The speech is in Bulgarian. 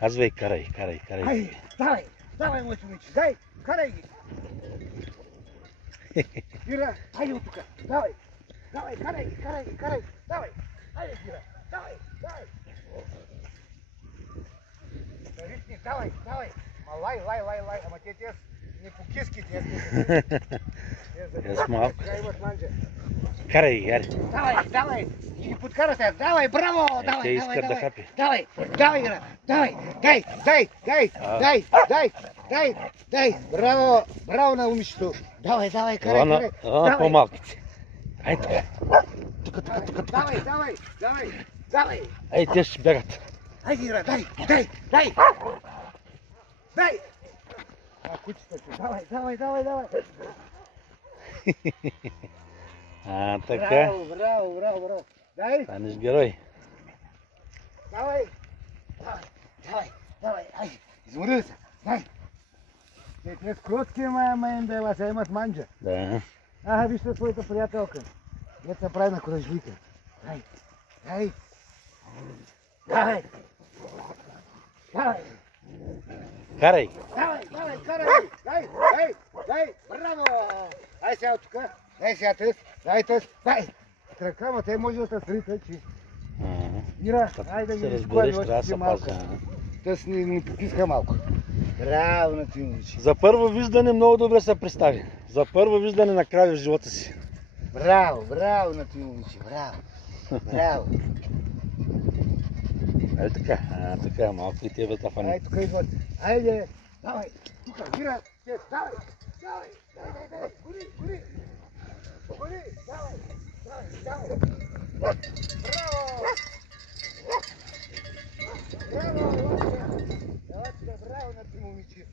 Казвай, карай. Айде, давай, мой човече, карай ги. Кира, айде от тука, давай, карай ги, давай, айде, Кира, давай. Ритни, давай, ма лай, ама те не по киски, Аз малко. Карай ги, аре. Давай, и ги подкара сега, давай, браво, Те искат да хапи. Давай, Гера, дай, браво на момичето. Давай, карай. По-малките. Ай така. Тук. Давай. Ай, те ще бягат. Ай, Гера, дай. Кучето, давай. Така. Браво. Дай. Станеш герой. Давай. Ай, изморил се. Дай. Те скротки, да вас имат манджа. Да. Вижте своята приятелка. Дето се прави на коражлика. Дай. Карай. Дай. Браво. Ай сега от тука. Дай сега тъс. Дай. Тръкама, те може да се срита, че... Ира, айде да ги разбереш, трябва да се пазя. Тъс ни потиска малко. Браво на Тимовичи. За първо виждане много добре се представи. За първо виждане на крави в живота си. Браво на Тимовичи, браво. Ай така, малко и тебе да фани. Ай, тук идват. Айде, давай, тука, Ира, давай. Гори, давай. Браво, браво на Тимовичи.